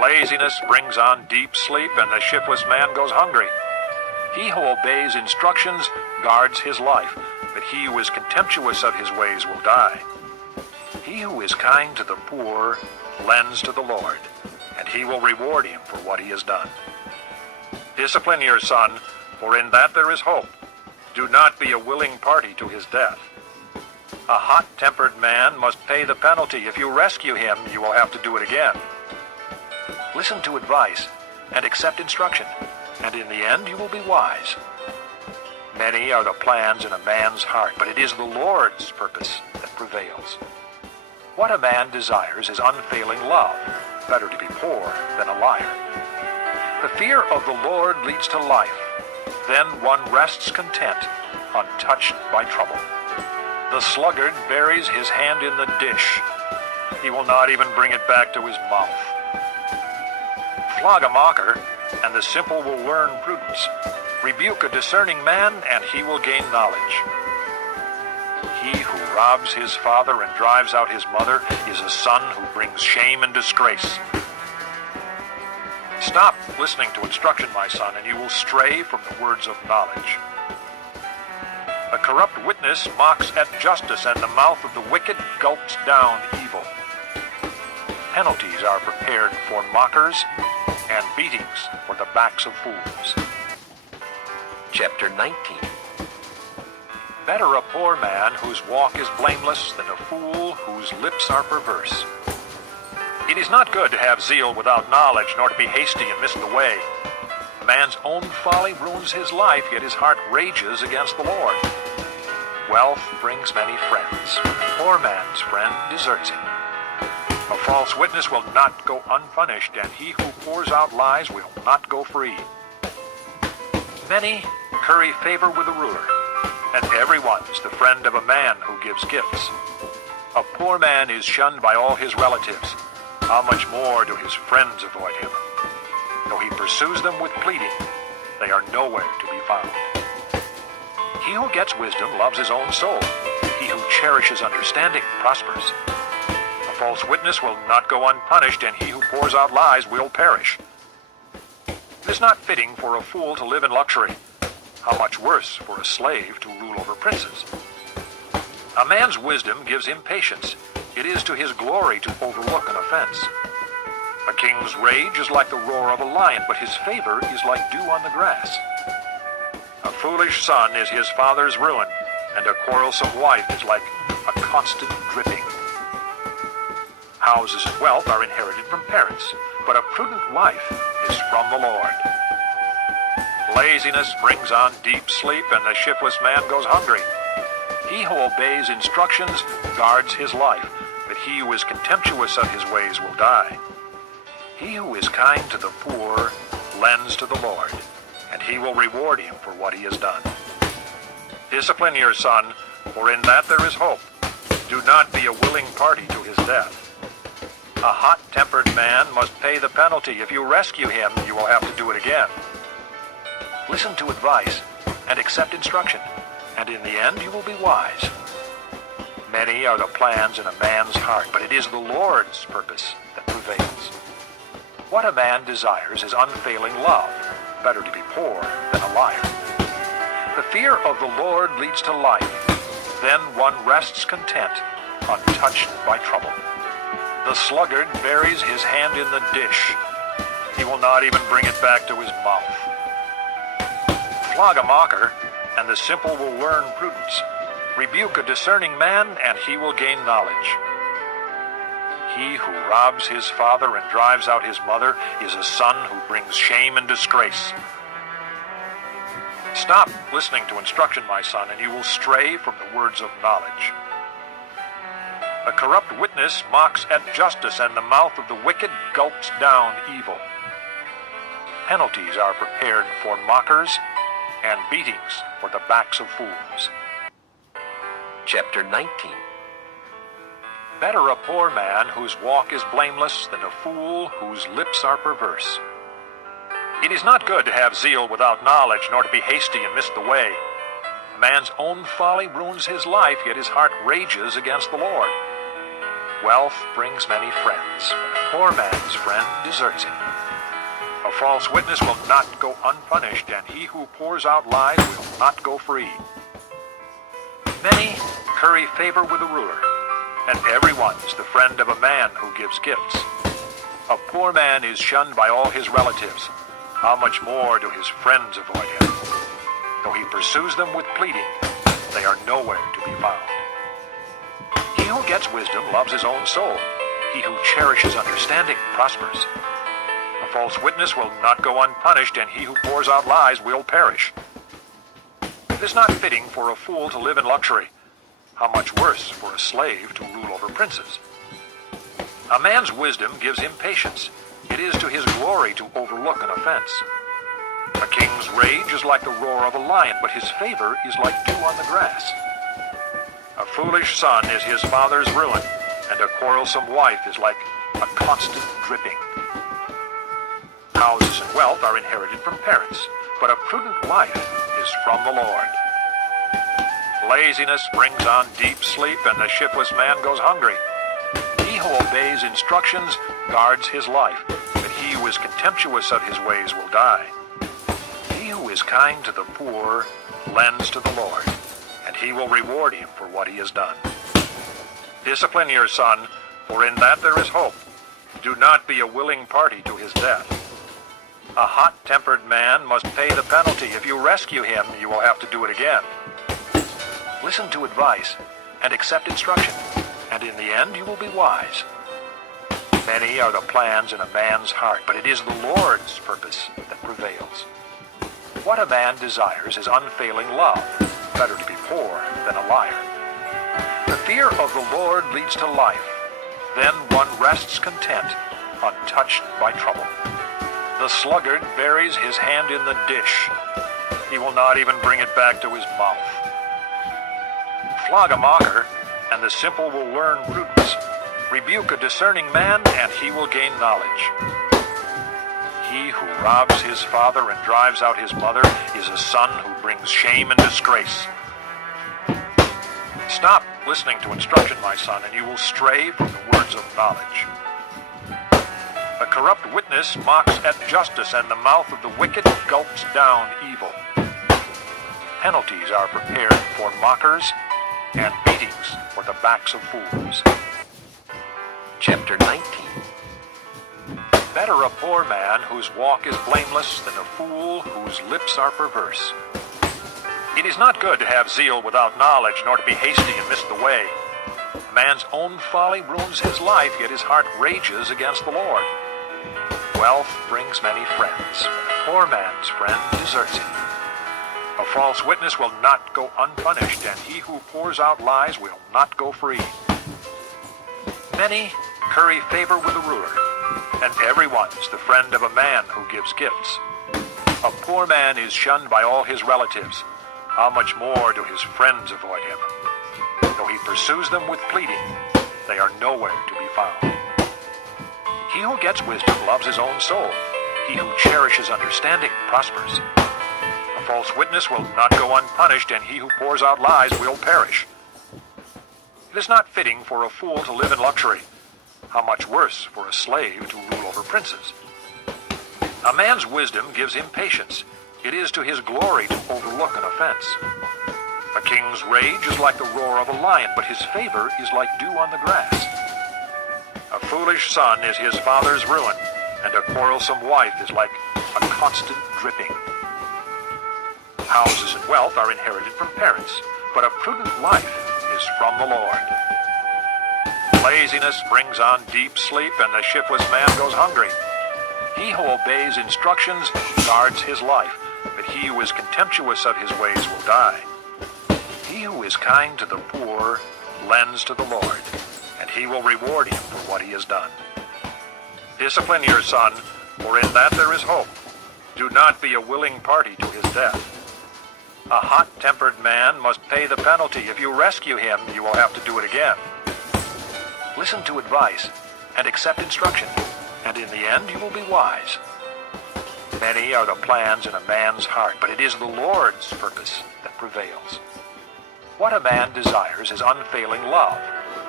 Laziness brings on deep sleep, and the shiftless man goes hungry. He who obeys instructions guards his life, but he who is contemptuous of his ways will die. He who is kind to the poor lends to the Lord, and he will reward him for what he has done. Discipline your son, for in that there is hope. Do not be a willing party to his death. A hot-tempered man must pay the penalty. If you rescue him, you will have to do it again. Listen to advice and accept instruction, and in the end you will be wise. Many are the plans in a man's heart, but it is the Lord's purpose that prevails. What a man desires is unfailing love. Better to be poor than a liar. The fear of the Lord leads to life. Then one rests content, untouched by trouble. The sluggard buries his hand in the dish. He will not even bring it back to his mouth. Flog a mocker, and the simple will learn prudence. Rebuke a discerning man, and he will gain knowledge. He who robs his father and drives out his mother is a son who brings shame and disgrace. Stop listening to instruction, my son, and you will stray from the words of knowledge. A corrupt witness mocks at justice, and the mouth of the wicked gulps down evil. Penalties are prepared for mockers, and beatings for the backs of fools. Chapter 19. Better a poor man whose walk is blameless than a fool whose lips are perverse. It is not good to have zeal without knowledge, nor to be hasty and miss the way. A man's own folly ruins his life, yet his heart rages against the Lord. Wealth brings many friends. A poor man's friend deserts him. A false witness will not go unpunished, and he who pours out lies will not go free. Many curry favor with a ruler, and everyone is the friend of a man who gives gifts. A poor man is shunned by all his relatives. How much more do his friends avoid him? Though he pursues them with pleading, they are nowhere to be found. He who gets wisdom loves his own soul. He who cherishes understanding prospers. A false witness will not go unpunished, and he who pours out lies will perish. It is not fitting for a fool to live in luxury. How much worse for a slave to rule over princes. A man's wisdom gives him patience. It is to his glory to overlook an offense. A king's rage is like the roar of a lion, but his favor is like dew on the grass. A foolish son is his father's ruin, and a quarrelsome wife is like a constant dripping. Houses and wealth are inherited from parents, but a prudent wife is from the Lord. Laziness brings on deep sleep, and the shiftless man goes hungry. He who obeys instructions guards his life, but he who is contemptuous of his ways will die. He who is kind to the poor lends to the Lord, and he will reward him for what he has done. Discipline your son, for in that there is hope. Do not be a willing party to his death. A hot-tempered man must pay the penalty. If you rescue him, you will have to do it again. Listen to advice and accept instruction, and in the end you will be wise. Many are the plans in a man's heart, but it is the Lord's purpose that prevails. What a man desires is unfailing love. Better to be poor than a liar. The fear of the Lord leads to life. Then one rests content, untouched by trouble. The sluggard buries his hand in the dish. He will not even bring it back to his mouth. Flog a mocker, and the simple will learn prudence. Rebuke a discerning man, and he will gain knowledge. He who robs his father and drives out his mother is a son who brings shame and disgrace. Stop listening to instruction, my son, and you will stray from the words of knowledge. A corrupt witness mocks at justice, and the mouth of the wicked gulps down evil. Penalties are prepared for mockers, and beatings for the backs of fools. Chapter 19. Better a poor man whose walk is blameless than a fool whose lips are perverse. It is not good to have zeal without knowledge, nor to be hasty and miss the way. A man's own folly ruins his life, yet his heart rages against the Lord. Wealth brings many friends, but a poor man's friend deserts him. A false witness will not go unpunished, and he who pours out lies will not go free. Many curry favor with a ruler, and everyone's the friend of a man who gives gifts. A poor man is shunned by all his relatives. How much more do his friends avoid him? Though he pursues them with pleading, they are nowhere to be found. He who gets wisdom loves his own soul. He who cherishes understanding prospers. A false witness will not go unpunished, and he who pours out lies will perish. It is not fitting for a fool to live in luxury. How much worse for a slave to rule over princes? A man's wisdom gives him patience. It is to his glory to overlook an offense. A king's rage is like the roar of a lion, but his favor is like dew on the grass. A foolish son is his father's ruin, and a quarrelsome wife is like a constant dripping. Houses and wealth are inherited from parents, but a prudent wife is from the Lord. Laziness brings on deep sleep, and the shiftless man goes hungry. He who obeys instructions guards his life, but he who is contemptuous of his ways will die. He who is kind to the poor lends to the Lord, and he will reward him for what he has done. Discipline your son, for in that there is hope. Do not be a willing party to his death. A hot-tempered man must pay the penalty. If you rescue him, you will have to do it again. Listen to advice and accept instruction, and in the end you will be wise. Many are the plans in a man's heart, but it is the Lord's purpose that prevails. What a man desires is unfailing love. Better to be poor than a liar. The fear of the Lord leads to life. Then one rests content, untouched by trouble. The sluggard buries his hand in the dish. He will not even bring it back to his mouth. Flog a mocker, and the simple will learn prudence. Rebuke a discerning man, and he will gain knowledge. He who robs his father and drives out his mother is a son who brings shame and disgrace. Stop listening to instruction, my son, and you will stray from the words of knowledge. A corrupt witness mocks at justice, and the mouth of the wicked gulps down evil. Penalties are prepared for mockers, and beatings for the backs of fools. Chapter 19. Better a poor man whose walk is blameless than a fool whose lips are perverse. It is not good to have zeal without knowledge, nor to be hasty and miss the way. A man's own folly ruins his life, yet his heart rages against the Lord. Wealth brings many friends, but a poor man's friend deserts him. A false witness will not go unpunished, and he who pours out lies will not go free. Many curry favor with a ruler, and everyone's the friend of a man who gives gifts. A poor man is shunned by all his relatives. How much more do his friends avoid him? Though he pursues them with pleading, they are nowhere to be found. He who gets wisdom loves his own soul. He who cherishes understanding prospers. A false witness will not go unpunished, and he who pours out lies will perish. It is not fitting for a fool to live in luxury. How much worse for a slave to rule over princes? A man's wisdom gives him patience. It is to his glory to overlook an offense. A king's rage is like the roar of a lion, but his favor is like dew on the grass. A foolish son is his father's ruin, and a quarrelsome wife is like a constant dripping. Houses and wealth are inherited from parents, but a prudent life is from the Lord. Laziness brings on deep sleep, and the shiftless man goes hungry. He who obeys instructions guards his life, but he who is contemptuous of his ways will die. He who is kind to the poor lends to the Lord, and he will reward him for what he has done. Discipline your son, for in that there is hope. Do not be a willing party to his death. A hot-tempered man must pay the penalty. If you rescue him, you will have to do it again. Listen to advice and accept instruction, and in the end you will be wise. Many are the plans in a man's heart, but it is the Lord's purpose that prevails. What a man desires is unfailing love.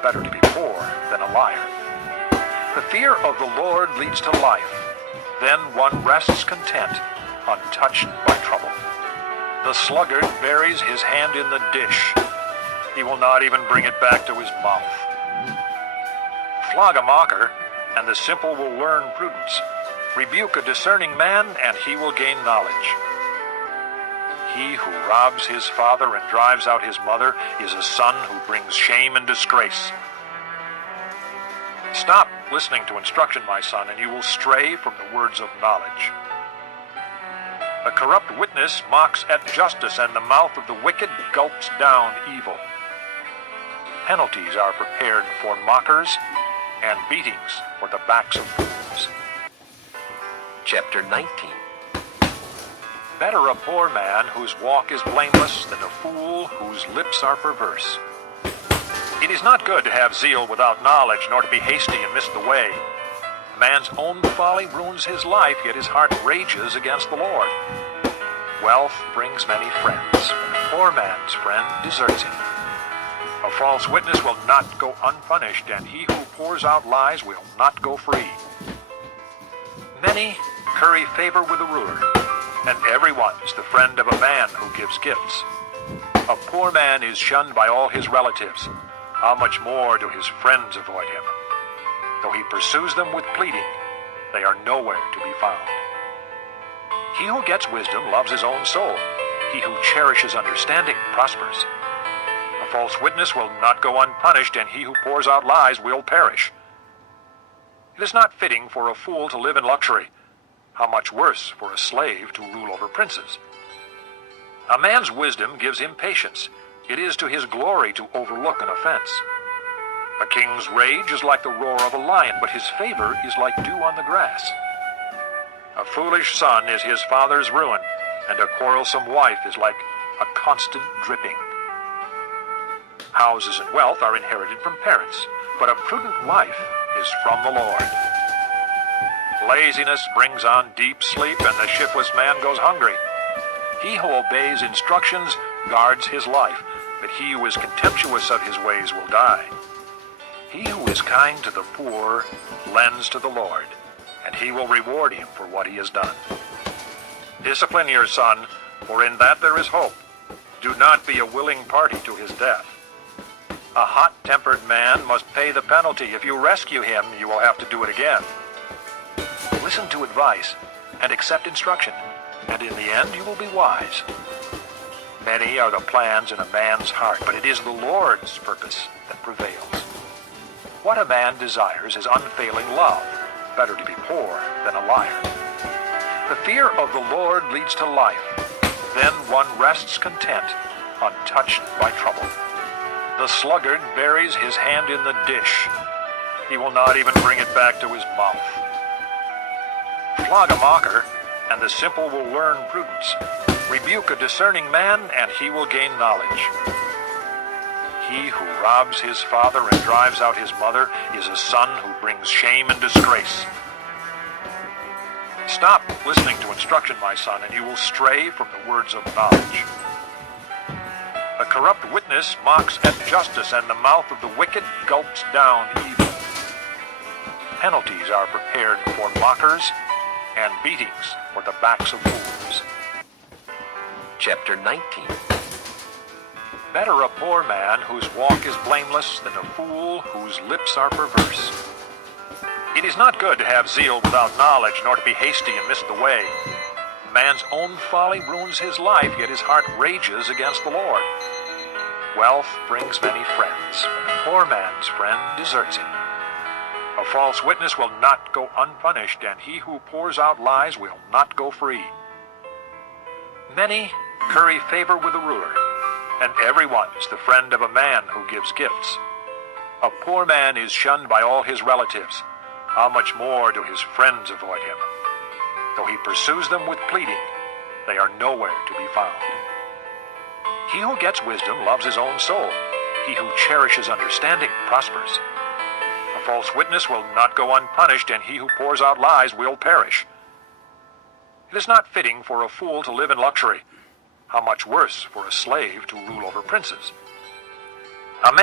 better to be poor than a liar. The fear of the Lord leads to life. Then one rests content, untouched by trouble. The sluggard buries his hand in the dish. He will not even bring it back to his mouth. Flog a mocker, and the simple will learn prudence. Rebuke a discerning man, and he will gain knowledge. He who robs his father and drives out his mother is a son who brings shame and disgrace. Stop listening to instruction, my son, and you will stray from the words of knowledge. A corrupt witness mocks at justice, and the mouth of the wicked gulps down evil. Penalties are prepared for mockers, and beatings for the backs of fools. Chapter 19. Better a poor man whose walk is blameless than a fool whose lips are perverse. It is not good to have zeal without knowledge, nor to be hasty and miss the way. Man's own folly ruins his life, yet his heart rages against the Lord. Wealth brings many friends, but a poor man's friend deserts him. A false witness will not go unpunished, and he who pours out lies will not go free. Many curry favor with the ruler, and everyone is the friend of a man who gives gifts. A poor man is shunned by all his relatives. How much more do his friends avoid him? Though he pursues them with pleading, they are nowhere to be found. He who gets wisdom loves his own soul. He who cherishes understanding prospers. A false witness will not go unpunished, and he who pours out lies will perish. It is not fitting for a fool to live in luxury. How much worse for a slave to rule over princes? A man's wisdom gives him patience. It is to his glory to overlook an offense. A king's rage is like the roar of a lion, but his favor is like dew on the grass. A foolish son is his father's ruin, and a quarrelsome wife is like a constant dripping. Houses and wealth are inherited from parents, but a prudent wife is from the Lord. Laziness brings on deep sleep, and the shiftless man goes hungry. He who obeys instructions guards his life, but he who is contemptuous of his ways will die. He who is kind to the poor lends to the Lord, and he will reward him for what he has done. Discipline your son, for in that there is hope. Do not be a willing party to his death. A hot-tempered man must pay the penalty. If you rescue him, you will have to do it again. Listen to advice and accept instruction, and in the end you will be wise. Many are the plans in a man's heart, but it is the Lord's purpose that prevails. What a man desires is unfailing love. Better to be poor than a liar. The fear of the Lord leads to life. Then one rests content, untouched by trouble. The sluggard buries his hand in the dish. He will not even bring it back to his mouth. Flog a mocker, and the simple will learn prudence. Rebuke a discerning man, and he will gain knowledge. He who robs his father and drives out his mother is a son who brings shame and disgrace. Stop listening to instruction, my son, and you will stray from the words of knowledge. A corrupt witness mocks at justice, and the mouth of the wicked gulps down evil. Penalties are prepared for mockers, and beatings for the backs of fools. Chapter 19. Better a poor man whose walk is blameless than a fool whose lips are perverse. It is not good to have zeal without knowledge, nor to be hasty and miss the way. Man's own folly ruins his life, yet his heart rages against the Lord. Wealth brings many friends, but a poor man's friend deserts him. A false witness will not go unpunished, and he who pours out lies will not go free. Many curry favor with the ruler, and everyone is the friend of a man who gives gifts. A poor man is shunned by all his relatives. How much more do his friends avoid him? Though he pursues them with pleading, they are nowhere to be found. He who gets wisdom loves his own soul. He who cherishes understanding prospers. A false witness will not go unpunished, and he who pours out lies will perish. It is not fitting for a fool to live in luxury. How much worse for a slave to rule over princes?